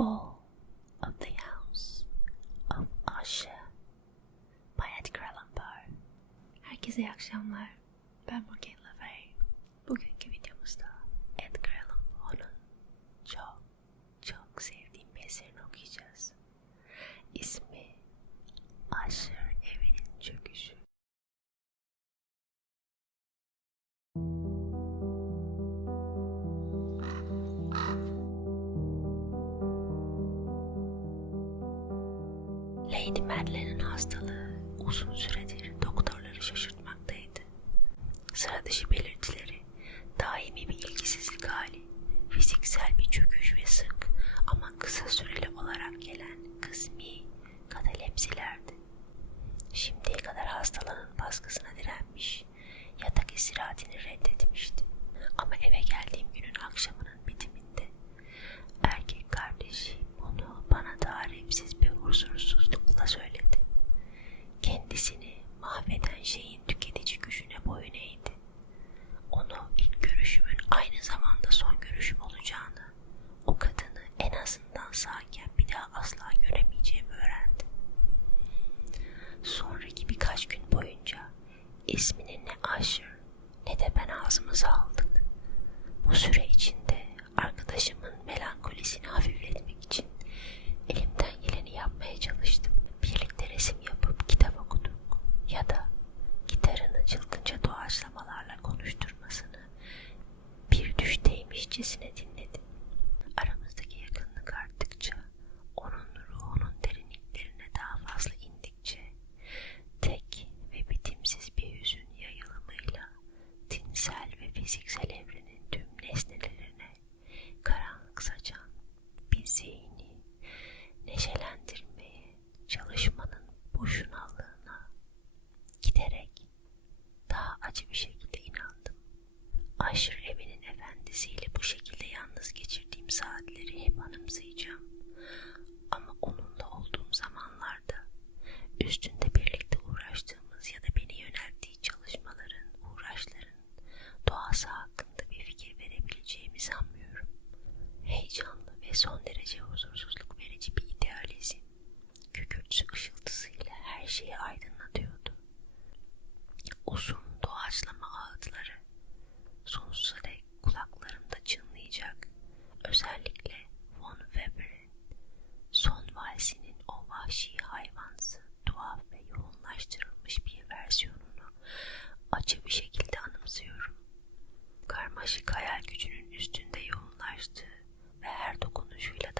Fall of the House of Usher by Edgar Allan Poe. Herkese iyi akşamlar. Ben Morgan Lefay. Bugünkü videomuzda Edgar Allan Poe'nun çok sevdiğim bir eserini okuyacağız. İsmi Usher Evinin Çöküşü. Lady Madeleine'in hastalığı uzun süredir doktorları şaşırtmaktaydı. Sıra dışı belirtileri, daimi bir ilgisizlik hali, fiziksel bir çöküş ve sık ama kısa süreli olarak gelen kısmi katalepsilerdi. Şimdiye kadar hastalığın baskısına direnmiş, yatak istirahatini reddetmişti. Ama eve geldiğim günün akşamının bitiminde erkek kardeşi bunu bana tarifsiz bir huzursuzlukla söyledi. Kendisini mahveden şeyin tüketici gücüne boyun eğdi. Onu ilk görüşümün aynı zamanda son görüşüm olacağını, o kadını en azından sağken bir daha asla göremeyeceğimi öğrendim. Sonraki birkaç gün boyunca ismini ne Usher ne de ben ağzımıza aldık. Bu süre içinde arkadaşımın melankolisini hafifletmek için elimden geleni yapmaya çalıştım. Birlikte resim yapıp kitap okuduk ya da gitarını çılgınca doğaçlamalarla konuşturmasını bir düşteymişçesine dinledim. Aramızdaki yakınlık arttıkça, onun ruhunun derinliklerine daha fazla indikçe, tek ve bitimsiz bir hüzün yayılımıyla tinsel ve fiziksel evrenin tüm nesnelerine karanlık saçan bir zihni neşelendirmeye çalışmanın boşunalığına giderek daha acı bir şekilde inandım. Usher evinin efendisiyle bu şekilde yalnız geçirdiğim saatleri hep anımsayacağım. Ama onunla olduğum zamanlarda üstünde birlikte uğraştığımız ya da beni yönelttiği çalışmaların, uğraşların doğası hakkında bir fikir verebileceğimi sanmıyorum. Heyecanlı ve son derece huzursuzluk verici bir idealizm, kükürtüsü ışıltısıyla her şeyi aydınlatıyordu. Uzun doğaçlama ağıtları sonsuza dek kulaklarımda çınlayacak. Özellikle Von Weber'in son valsinin o vahşi hayvansı, tuhaf ve yoğunlaştırılmış bir versiyonunu acı bir şekilde anımsıyorum. Karmaşık hayal gücünün üstünde yoğunlaştığı ve her dokunuşuyla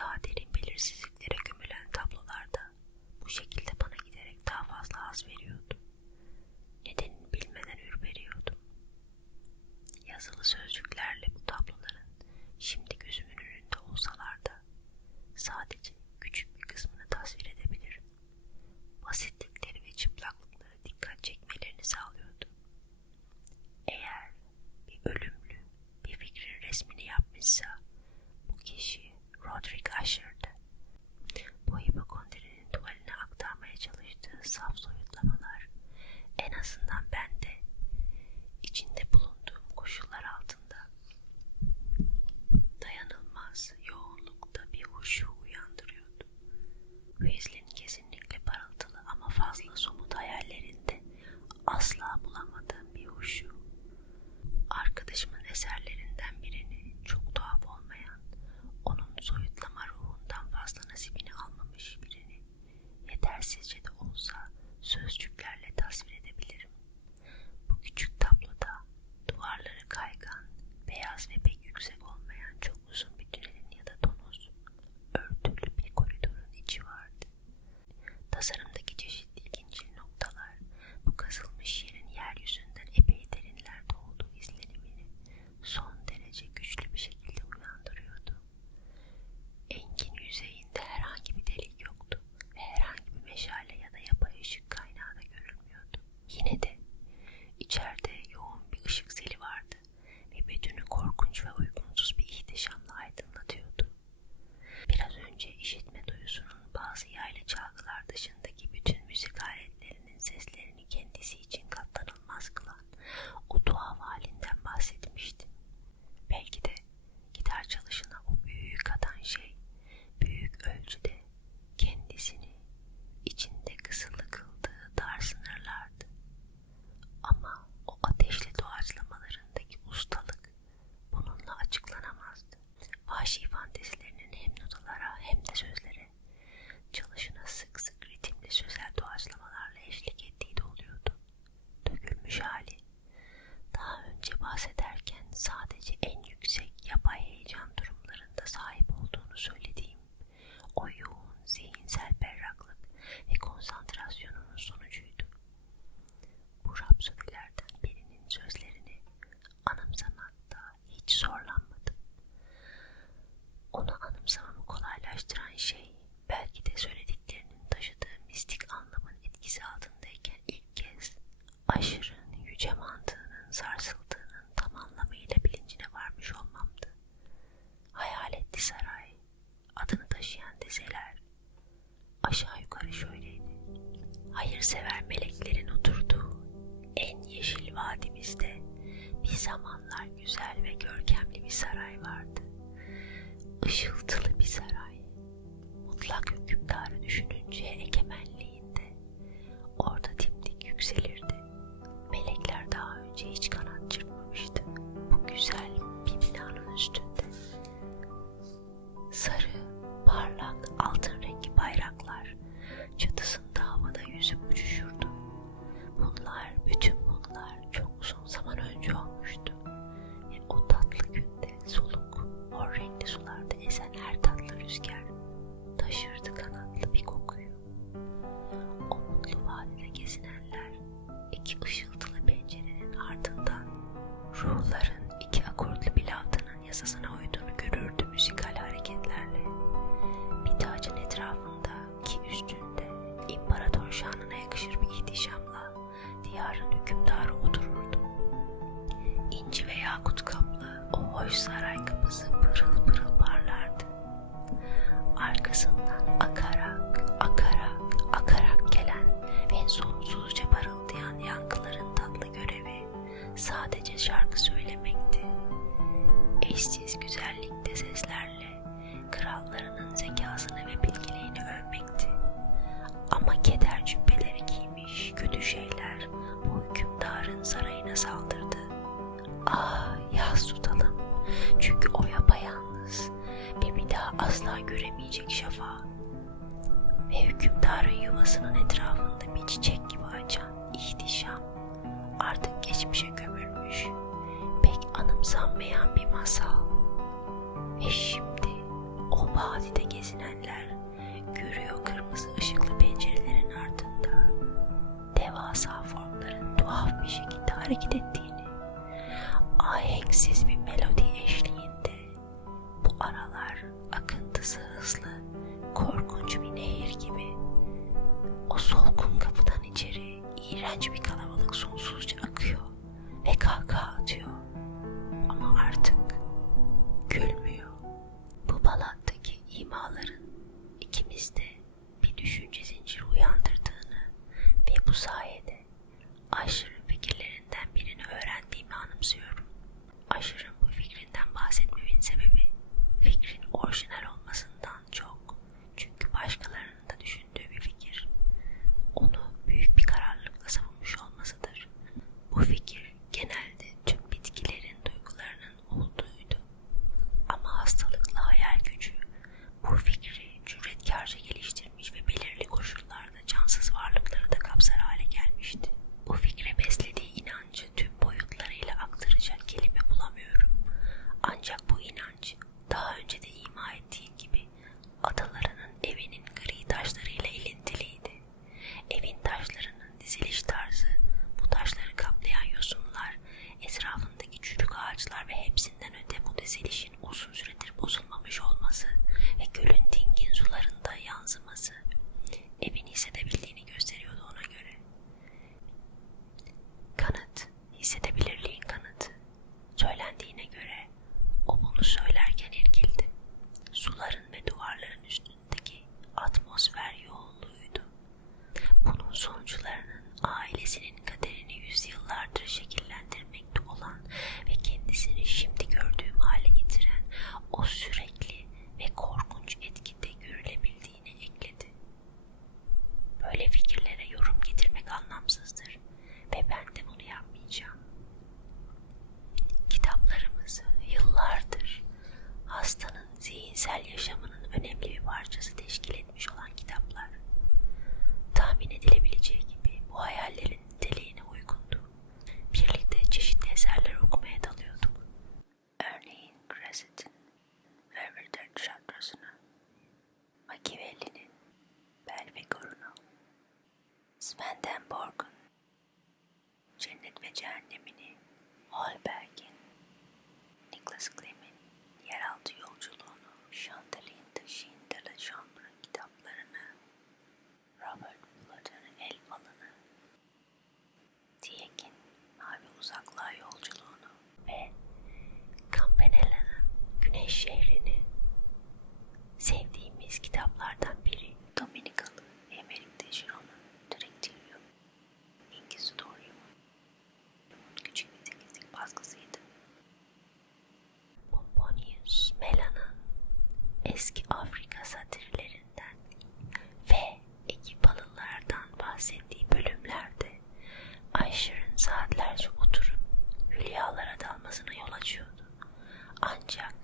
zamanlar güzel ve görkemli bir saray vardı. Işıltılı bir saray. Mutlak hükümdarı düşününce egemenliğinde orada dimdik yükselirdi. Melekler daha önce hiç kanat çırpmamıştı bu güzel bir binanın üstünde. Sarı, parlak, altın rengi bayraklar çatısında havada yüzüp uçuşurdu. Bütün bunlar çok uzun zaman önce olmuştu ve o tatlı günde soluk, mor renkli sularda esen her tatlı rüzgar taşırdı kanatlı bir kokuyu. O mutlu vadide gezinenler iki ışıltılı pencerenin ardından ruhların iki akortlu bir lavdanın yasasına uyduğunu görürdü müzikal hareketlerle. Bir tacın etrafında ki üstünde imparator şanına yakışır bir ihtişamla diyarın hükümdarı otururdu. İnci ve yakut kaplı o hoş saray kapısı pırıl pırıl parlardı. Arkasından akarak gelen ve sonsuzca parıldayan yankıların tatlı görevi sadece şarkı söylemekti. Eşsiz güzellikte seslerle krallarının zekasını ve bilgiliğini övmekti. Ama keder cübbeleri giymiş kötü şeyler bu hükümdarın sarayına saldırdı. Ah, yas tutalım, çünkü o yapayalnız ve bir daha asla göremeyecek şafağı ve hükümdarın yuvasının etrafında bir çiçek gibi açan ihtişam artık geçmişe gömülmüş, pek anımsanmayan bir masal. Ve şimdi o vadide gezinenler görüyor kırmızı ışıklı pencerelerin ardında devasa formların tuhaf bir şekilde hareket ettiğini, ahenksiz bir melodi eşliğinde. Bu aralar akıntısı hızlı, korkunç bir nehir gibi. O solgun kapıdan içeri iğrenç bir kalabalık sonsuzca akıyor ve kahkaha atıyor. Ama artık gülmüyor. Bu balattaki imaların ikimizde bir düşünce zinciri uyandırdığını ve bu sayede Aşır'ın fikirlerinden birini öğrendiğimi anımsıyorum. Aşır'ın bu fikrinden bahsetmemin sebebi fikrin orijinal olmasından çok, çünkü başkalarının da düşündüğü bir fikir onu büyük bir kararlılıkla savunmuş olmasıdır. Bu fikir genelde tüm bitkilerin duygularının olduğuydu. Ama hastalıklı hayal gücü bu fikri cüretkarca geliştirmiş ve belirli koşullarda cansız varlıkları da kapsar hale gelmişti. Bu fikre beslediği inancı tüm boyutlarıyla aktaracak kelime bulamıyorum. Ancak bu inanç daha önce de ima ettiğim gibi atalarının evinin gri taşlarıyla ilintiliydi. Evin taşlarının diziliş tarzı, bu taşları kaplayan yosunlar, etrafındaki çürük ağaçlar ve hepsinden öte bu dizilişin uzun süredir bozulmamış olması ve gölün dingin sularında yansıması evin hissedebildiğini gösteriyordu ona göre. Kanıt, hissedebilirliğin kanıtı. Söylendiğine göre o bunu söylerken irkildi. Suların ve duvarların üstündeki atmosfer yoğunluğuydu. Bunun sonuçlarının ailesinin kaderini yüzyıllardır şekillendirmekte olan ve kendisini şimdi gördüğüm hale getiren o sürekli ve korkunç etkide görülebildiğini ekledi. Böyle fikirlere yorum getirmek anlamsızdır ve ben de bunu yapmayacağım. Kitaplarımızı yıllardır hastanın zihinsel yaşamının önemli bir parçası teşkil etmiş olan kitaplar, tahmin edilebileceği gibi bu hayallerin niteliğine uygundu. Birlikte çeşitli eserler okumaya dalıyorduk. Örneğin Grasset'in Belvedere Çakrası'nı, Machiavelli'nin Belfigor'unu, Swedenborg'un Cennet ve Cehennemini, Holberg'in, Nicholas Klim'in Yeraltı Yolculuğunu, Chantal'in Taşin de la Chambre kitaplarını, Robert Blood'un El Falı'nı, Tieck'in Mavi Uzaklığa Yolculuğunu ve Campanella'nın Güneş Şehri'ni. Sevdiğimiz kitaplardan biri Dominikalı Emerick de Giron'un Directorium Inquisitorium'un küçük bir 8'lik baskısıydı. eski Afrika satirlerinden ve Egipalılardan bahsettiği bölümlerde Ayşer'in saatlerce oturup hülyalara dalmasına yol açıyordu. Ancak